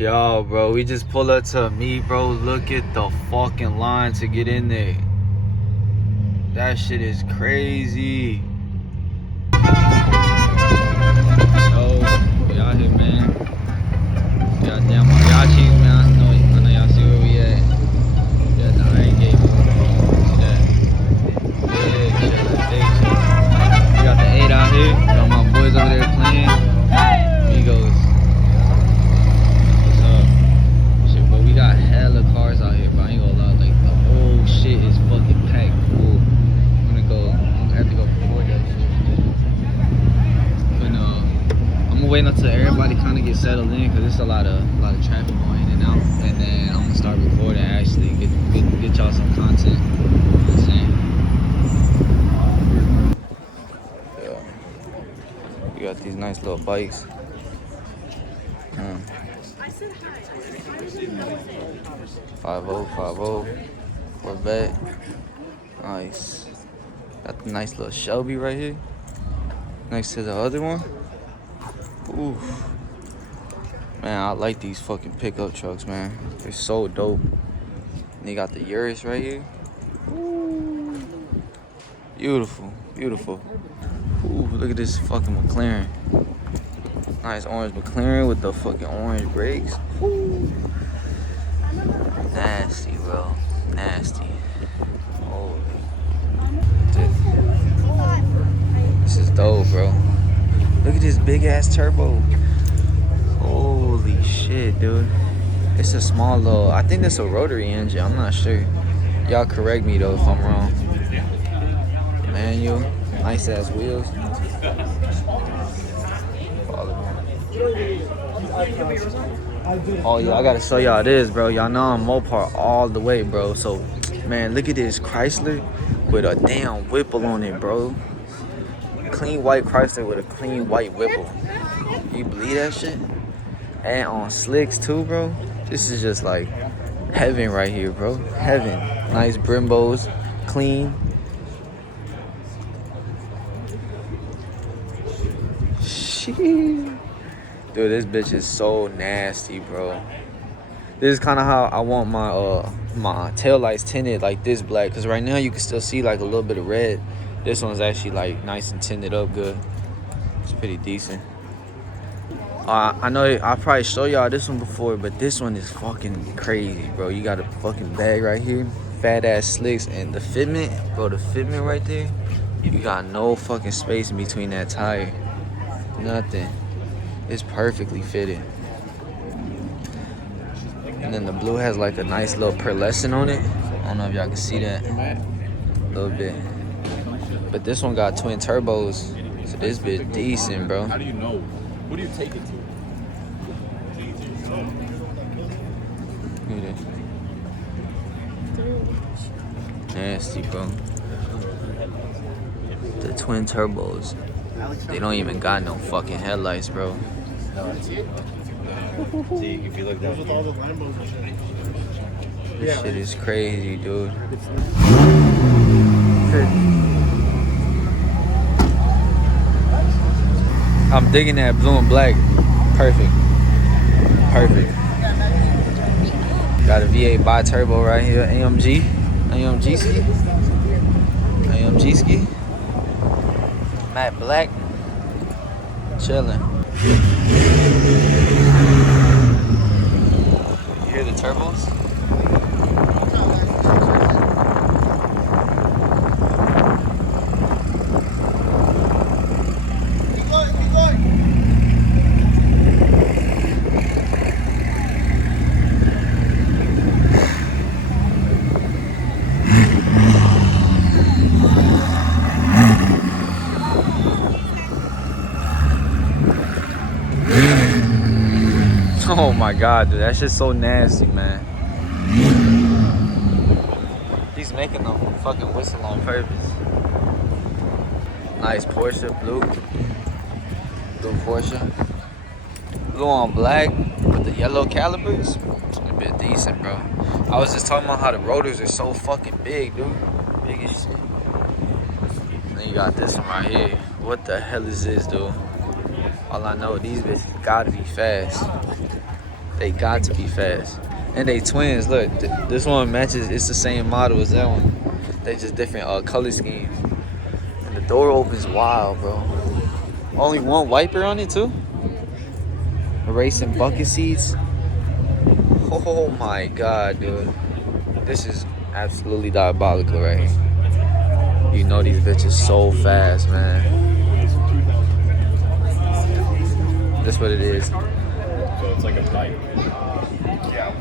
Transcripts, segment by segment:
Yo, bro, we just pull up to me, bro. Look at the fucking line to get in there. That shit is crazy. Oh, we out here, man. Goddamn mariachis, man. I know y'all see where we at. Yeah, the Irongate. See that? Big chillin', big chillin'. We got the 8 out here. Got my boys over there playing. Amigos. What's up? Shit, but we got hella cars out here, bro. I ain't gonna lie. Like, the whole shit is fucking packed full. I'm gonna have to go before that shit. But I'm waiting until everybody kind of get settled in, cause there's a lot of traffic going in and out, and then I'm gonna start recording. Actually, get y'all some content. You know what I'm saying? Yeah. We got these nice little bikes. 50 Corvette. Nice. Got the nice little Shelby right here next to the other one. Oof. Man, I like these fucking pickup trucks, man. They're so dope. And they got the Urus right here. Ooh. Beautiful, beautiful. Ooh, look at this fucking McLaren. Nice orange McLaren with the fucking orange brakes. Ooh. Nasty, bro. Nasty. Holy. This is dope, bro. Look at this big ass turbo. Holy shit, dude. It's a small little, I think that's a rotary engine. I'm not sure. Y'all correct me though if I'm wrong. Manual. Nice ass wheels. Oh yeah, I gotta show y'all this, bro. Y'all know I'm Mopar all the way, bro. So, man, look at this Chrysler with a damn Whipple on it, bro. Clean white Chrysler with a clean white Whipple. You believe that shit? And on slicks too, bro. This is just like heaven right here, bro. Heaven. Nice Brimbos, clean. Shit. Dude, this bitch is so nasty, bro. This is kind of how I want my tail lights tinted, like this black. Cause right now you can still see like a little bit of red. This one's actually like nice and tinted up good. It's pretty decent. I know I'll probably show y'all this one before, but this one is fucking crazy, bro. You got a fucking bag right here, fat ass slicks, and the fitment, bro. The fitment right there, you got no fucking space in between that tire. Nothing. It's perfectly fitted. And then the blue has like a nice little pearlescent on it. I don't know if y'all can see that a little bit. But this one got twin turbos, so this bitch decent, bro. How do you know? Who do you take it to? Look at this. Nasty, bro. The twin turbos. They don't even got no fucking headlights, bro. See, if you look down This shit is crazy, dude. I'm digging that blue and black. Perfect. Perfect. Got a V8 bi-turbo right here. AMG ski. Matte black. Chilling. You hear the turbos? Oh my god, dude, that shit's so nasty, man. He's making them fucking whistle on purpose. Nice Porsche, blue Porsche. Blue on black with the yellow calipers. A bit decent, bro. I was just talking about how the rotors are so fucking big, dude. Big as shit. Then you got this one right here. What the hell is this, dude? All I know, these bitches gotta be fast. They got to be fast. And they twins. Look, this one matches. It's the same model as that one. They just different color schemes. And the door opens wild, bro. Only one wiper on it too. Erasing bucket seats. Oh my god, dude. This is absolutely diabolical right here. You know these bitches so fast, man. That's what it is. So it's like a bike. Yeah.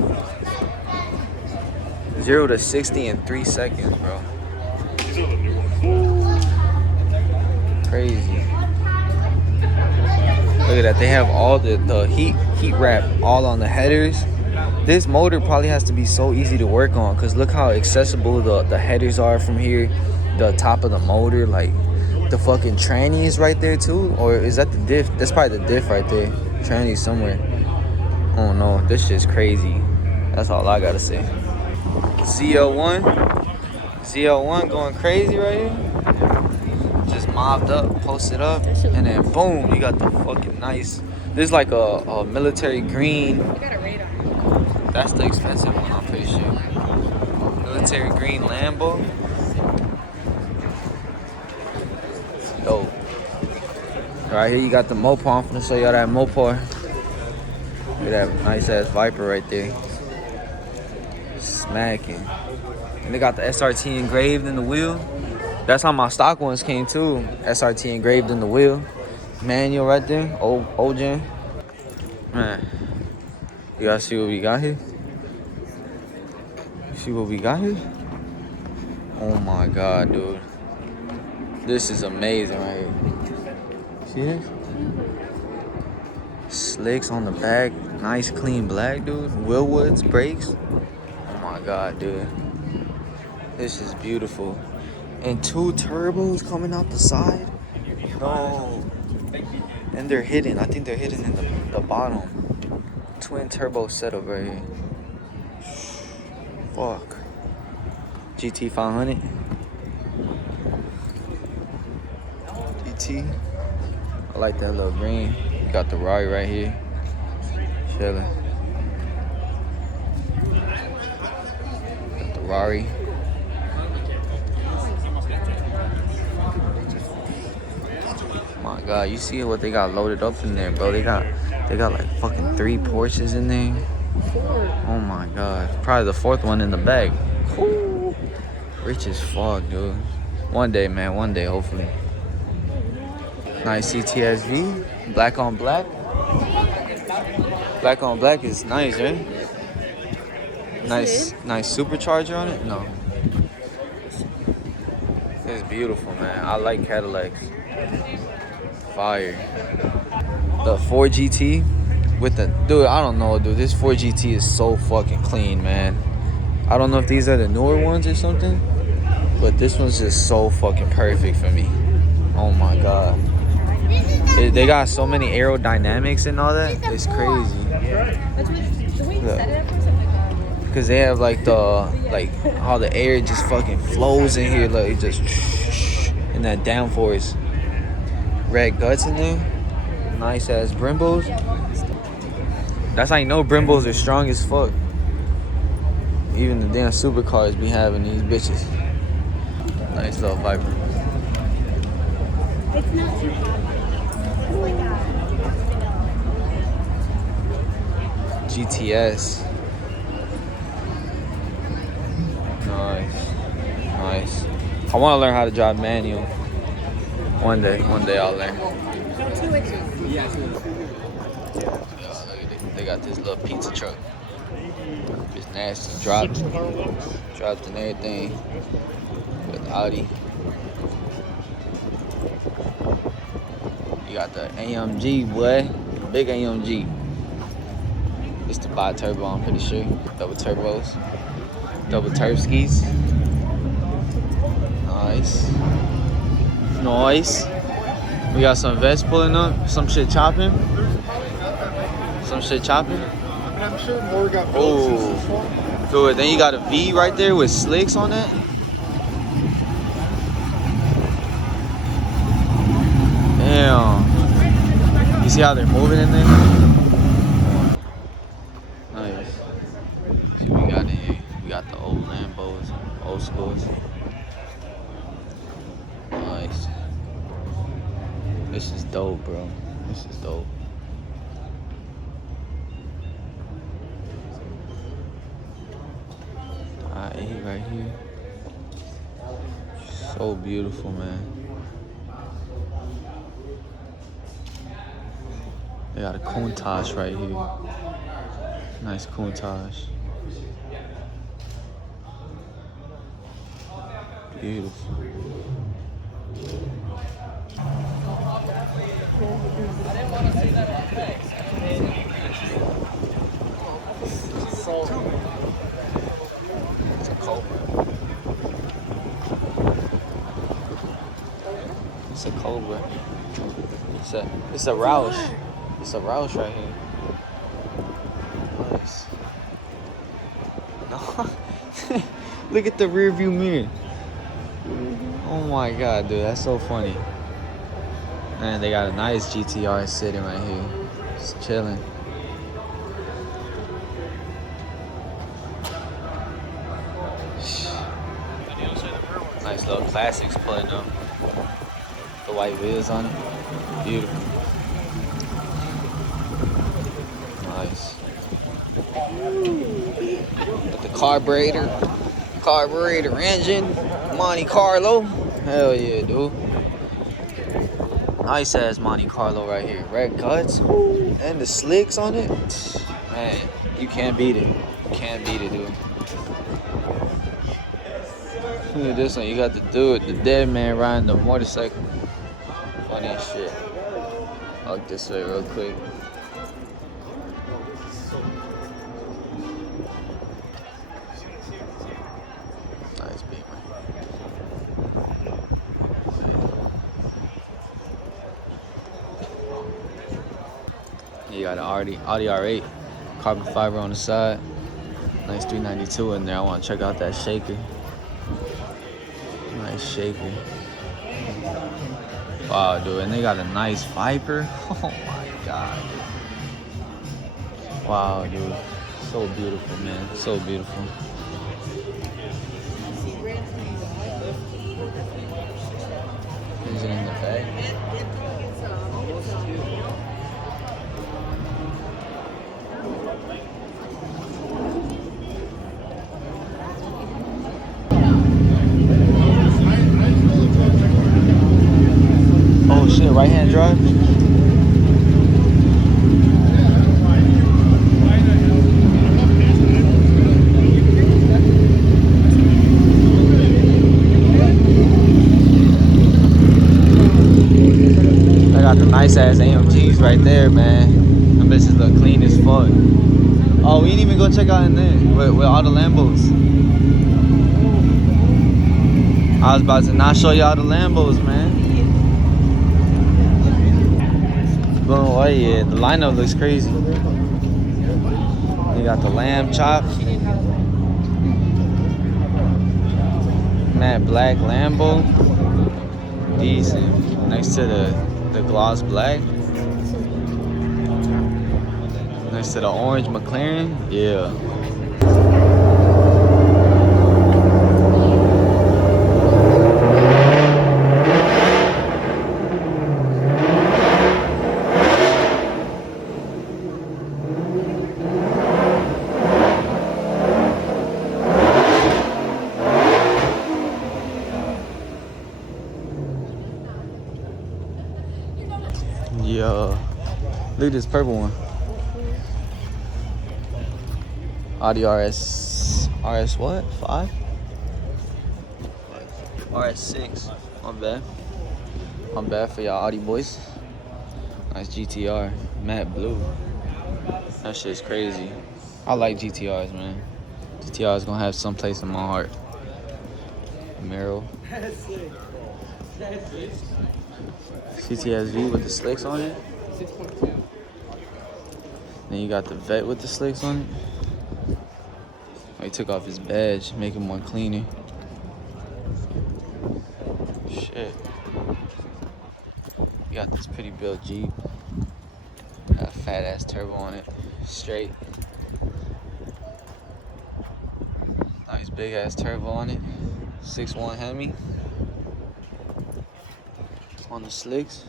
0 to 60 in 3 seconds, bro. These are the new ones. Crazy. Look at that. They have all the heat wrap all on the headers. This motor probably has to be so easy to work on because look how accessible the headers are from here. The top of the motor, like the fucking tranny is right there too. Or is that the diff? That's probably the diff right there. Tranny somewhere. Oh no, this shit's crazy. That's all I gotta say. ZL1 going crazy right here. Just mobbed up, posted up, and then boom, you got the fucking nice. This is like a military green. You got a radar. That's the expensive one, I'm pretty sure. Military green Lambo. Yo. Right here you got the Mopar. I'm gonna show y'all that Mopar. Look at that nice ass Viper right there. Smacking. And they got the SRT engraved in the wheel. That's how my stock ones came too. SRT engraved in the wheel. Manual right there. Old gen. Man. You guys see what we got here? You see what we got here? Oh my god, dude. This is amazing right here. See this? Slicks on the back. Nice clean black, dude. Willwoods brakes. Oh my god, dude. This is beautiful. And 2 turbos coming out the side. No. And they're hidden. I think they're hidden in the bottom. Twin turbo setup right here. Fuck. GT 500. GT. I like that little green. You got the Rari right here. Chilling. Got the Rari. My god, you see what they got loaded up in there, bro. They got like fucking 3 Porsches in there. Oh my god. Probably the 4th one in the back. Ooh. Rich as fuck, dude. One day, man. One day, hopefully. Nice CTSV. Black on black. Black on black is nice, right? Nice supercharger on it? No. It's beautiful, man. I like Cadillacs. Fire. The 4GT with the dude, I don't know, dude. This 4GT is so fucking clean, man. I don't know if these are the newer ones or something, but this one's just so fucking perfect for me. Oh my god. They got so many aerodynamics and all that. It's crazy. Because they have like how the air just fucking flows in here, like just in that downforce. Red guts in there. Nice ass Brimbos. That's how you know Brimbos are strong as fuck. Even the damn supercars be having these bitches. Nice little Viper. It's not too hot. It's like GTS. Nice. I want to learn how to drive manual. One day I'll learn. 2 inches. They got this little pizza truck. It's nasty. Dropped and everything. With Audi. You got the AMG, boy. Big AMG. It's the bi-turbo, I'm pretty sure. Double turbos. Double turskis. Nice. We got some vets pulling up. Some shit chopping. I'm sure more got built. Good. Then you got a V right there with slicks on it. Damn. You see how they're moving in there? dope. I-8 right here. So beautiful, man. They got a Countach right here. Nice Countach. Beautiful. It's a Cobra. It's a Cobra. It's a Roush. It's a Roush right here. Nice. No. Look at the rear view mirror. Oh my god, dude, that's so funny. Man, they got a nice GTR sitting right here. Just chilling. Nice little classics putting up. The white wheels on it. Beautiful. Nice. With the carburetor engine, Monte Carlo. Hell yeah, dude. Nice ass Monte Carlo right here. Red guts and the slicks on it. Man, you can't beat it. You can't beat it, dude. Look at this one. You got the dude, the dead man riding the motorcycle. Funny as shit. Look this way real quick. Nice beamer. You got an Audi R8, carbon fiber on the side. Nice 392 in there. I want to check out that shaker. Nice shaker. Wow, dude, and they got a nice Viper. Oh my god. Wow, dude. So beautiful, man. So beautiful. Is it in the bag? Oh shit, right hand drive? I got the nice ass AMGs right there, man. Them bitches look clean as fuck. Oh, we didn't even go check out in there with all the Lambos. I was about to not show y'all the Lambos, man. Blown away, yeah. The lineup looks crazy. You got the lamb chop. Matte black Lambo. Decent. Next to the gloss black. Next to the orange McLaren. Yeah. Yo, look at this purple one. Audi RS what? 5? RS6. My bad for y'all Audi boys. Nice GTR, matte blue. That shit's crazy. I like GTRs, man. GTR is gonna have some place in my heart. Miro. CTSV with the slicks on it. Then you got the vet with the slicks on it. Oh, he took off his badge, make it more cleaner. Shit. You got this pretty built Jeep. Got a fat ass turbo on it. Straight. Nice big ass turbo on it. 6.1 Hemi. On the slicks.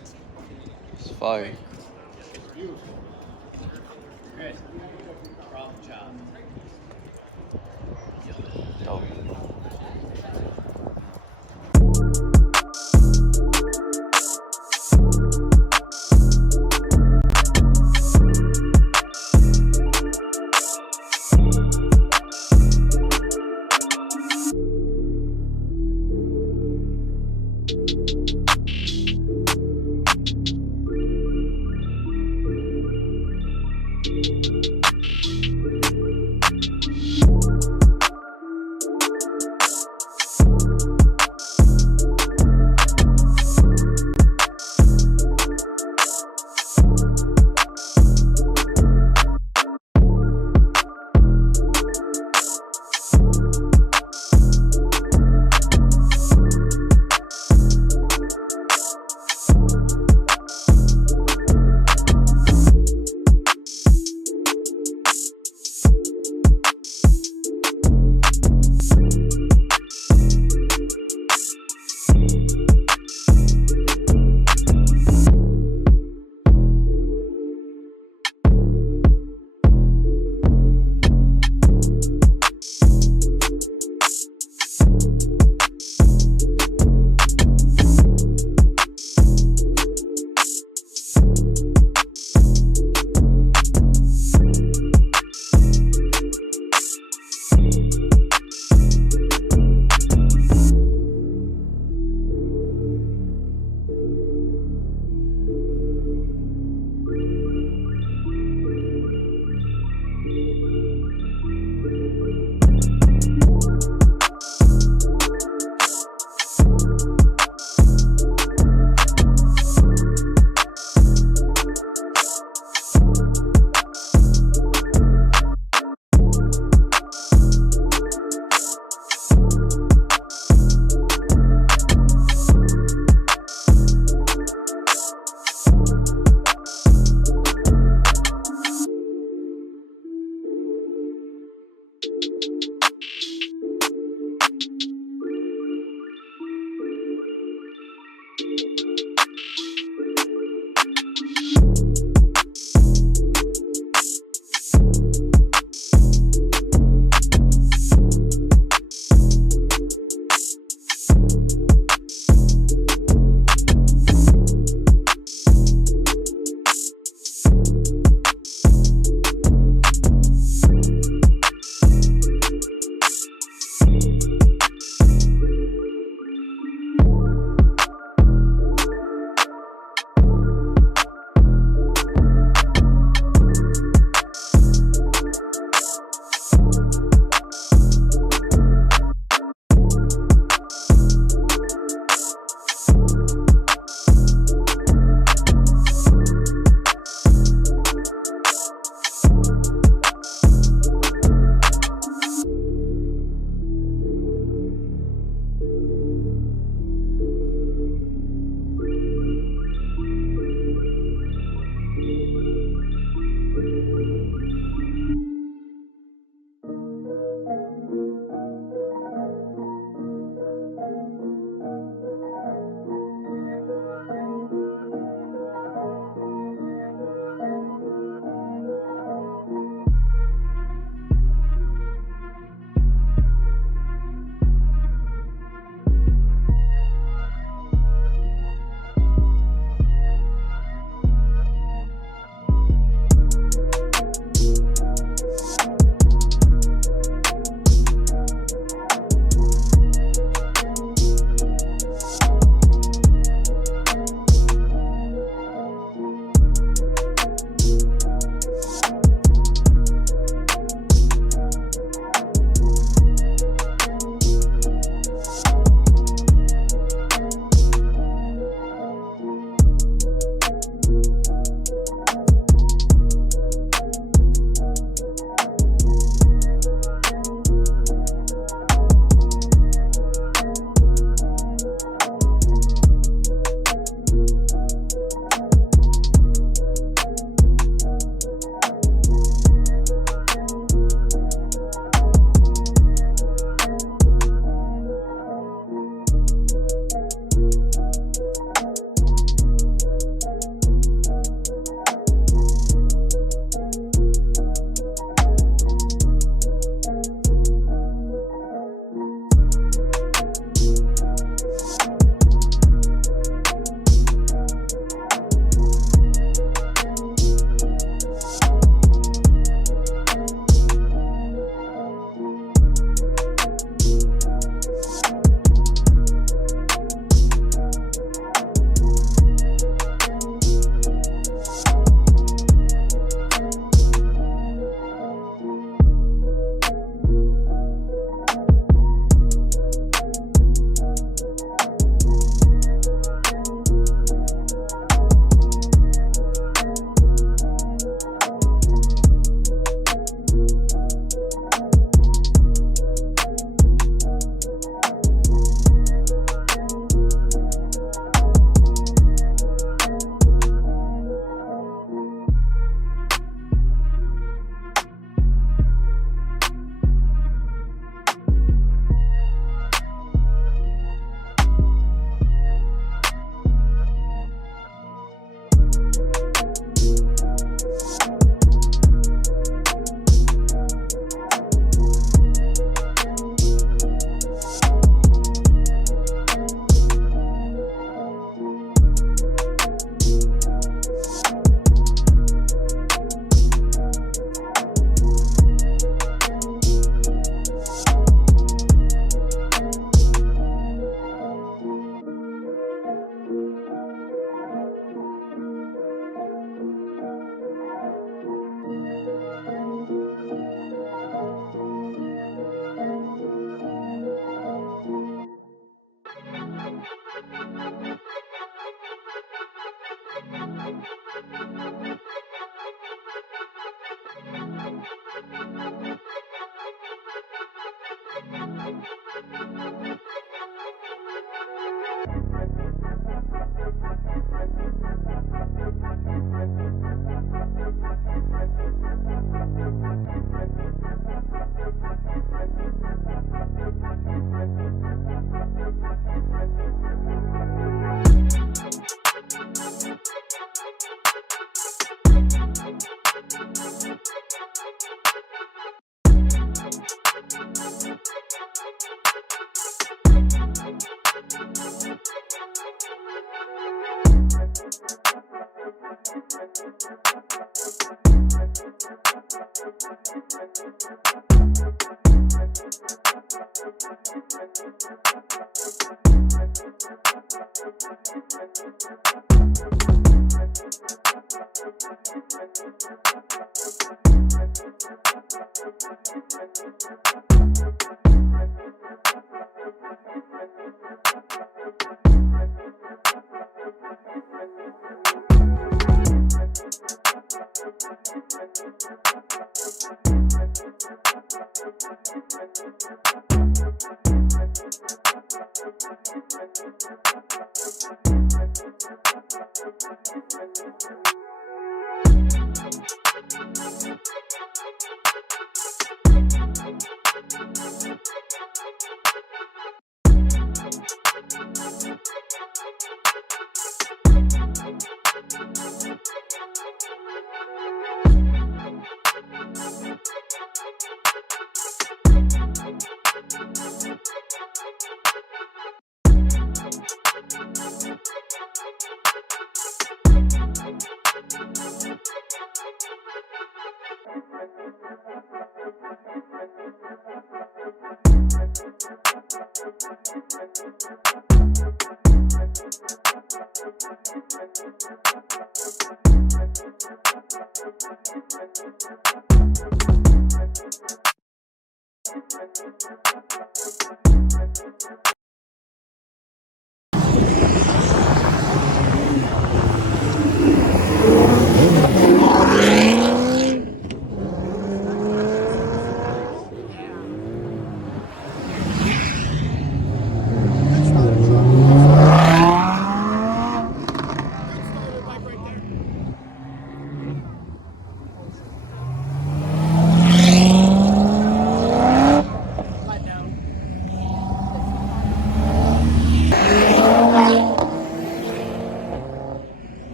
It's fire. Chris, problem child. Dope.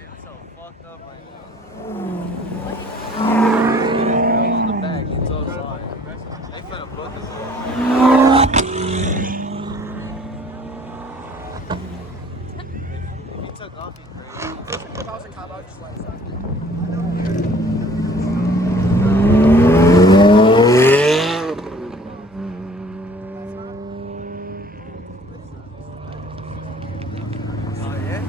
It's so fucked up right now. Girl on the back, I'm so sorry. They finna book us all. If he took off, he crazy. If I was a cop, I would just let it. Oh yeah?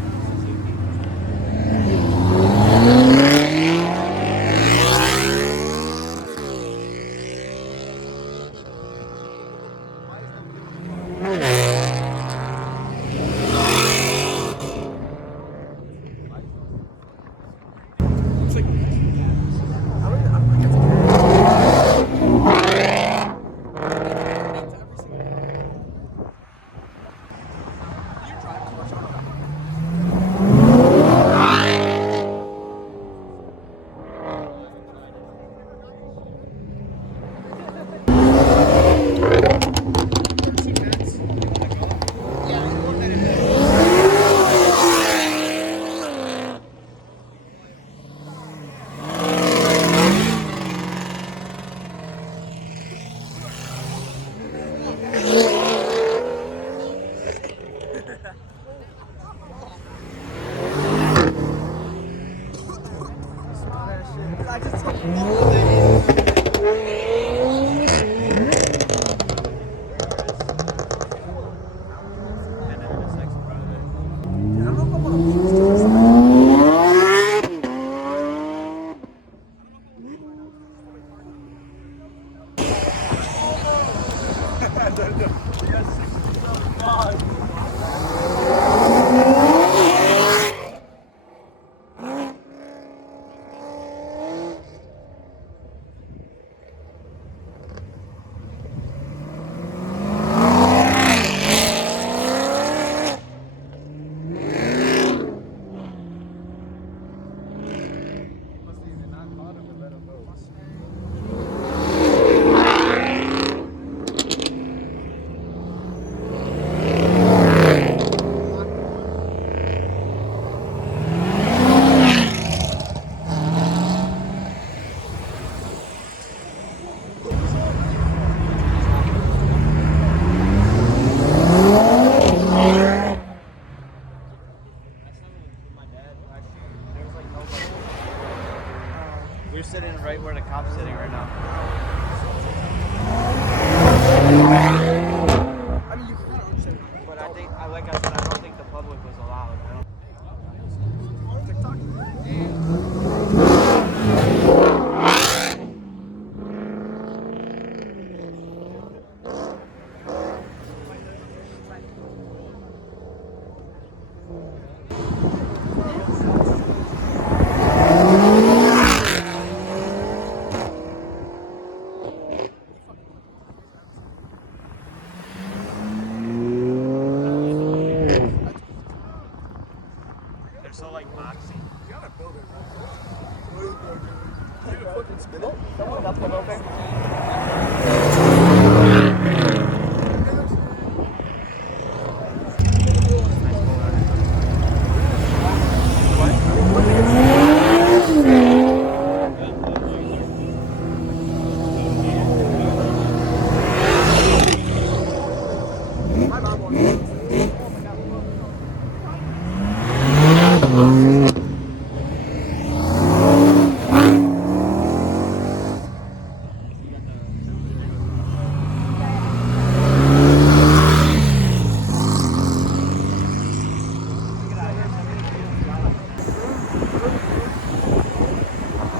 It's like, I guess every single you drive too much on it. I just took all of it. I don't know if I want to lose to this. We're sitting right where the cop's sitting right now. I mean, you can kind of understand. But I think, like I said, I don't think the public was allowed. I don't. TikTok. They're so like boxy. You gotta build it, right? What is broken? You have a fucking spindle? Someone got pulled over. My mom wants it. Oh my god, look.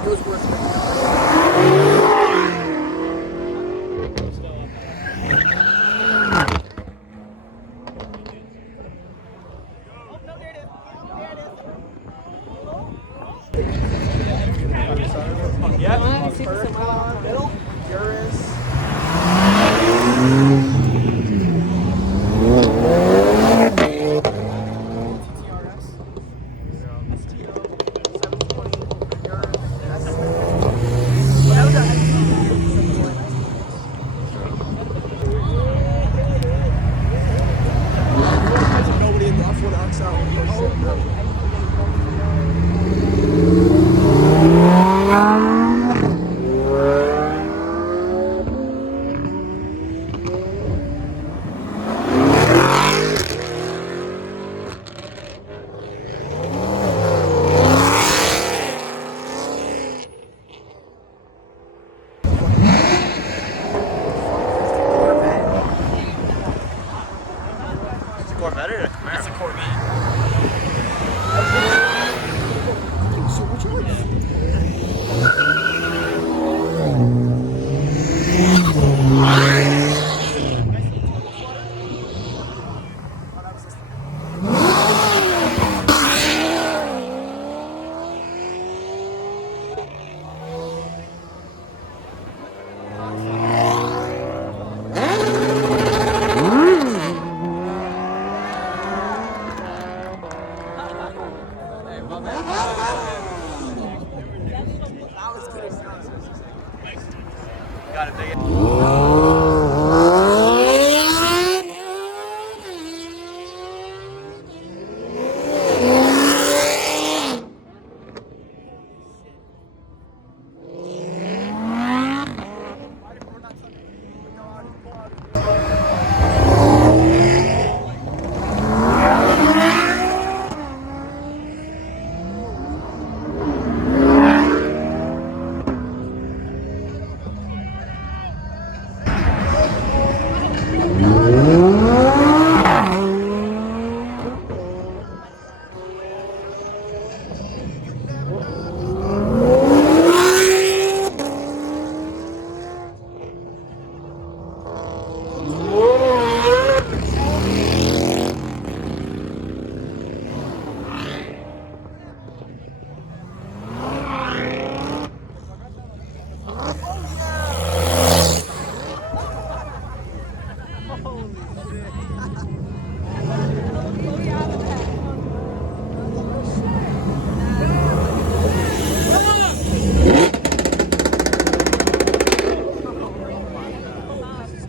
It was worth it. Middle, Juris. TTRS. STO, 720, Juris. Whatever the heck. Nobody in the off-road ox out. was good. Got it, take it.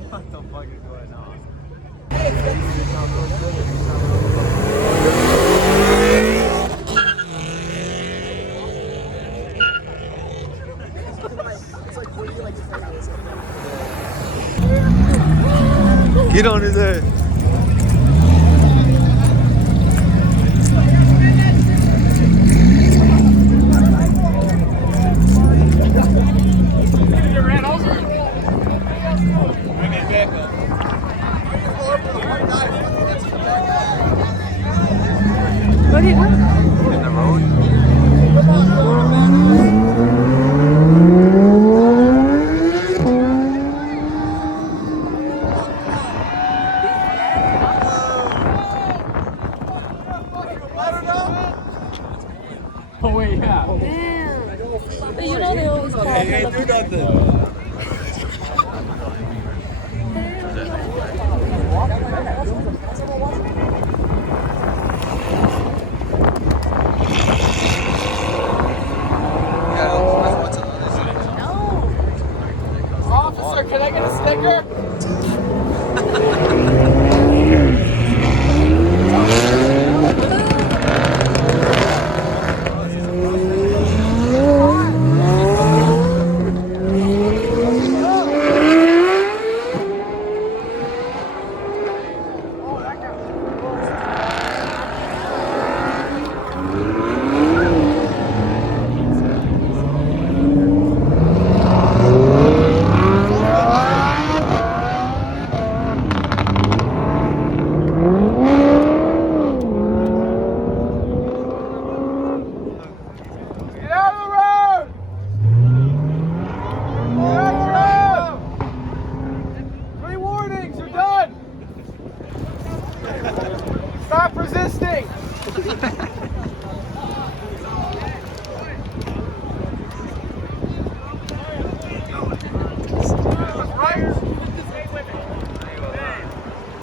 What the fuck is going on? It's like when you like Vegas. Get on his head. What did you do? In the road. Oh, wait, yeah. Damn. But you know they always call Hey, ain't do nothing. Officer, can I get a sticker? Get out of the road! Get out of the road! 3 warnings, you're done! Stop resisting!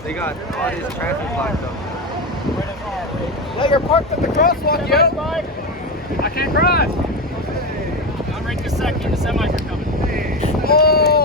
They got all this traffic locked up. Yeah, you're parked at the crosswalk, yo! I can't cross! I'm right this second, the semis are coming. Oh!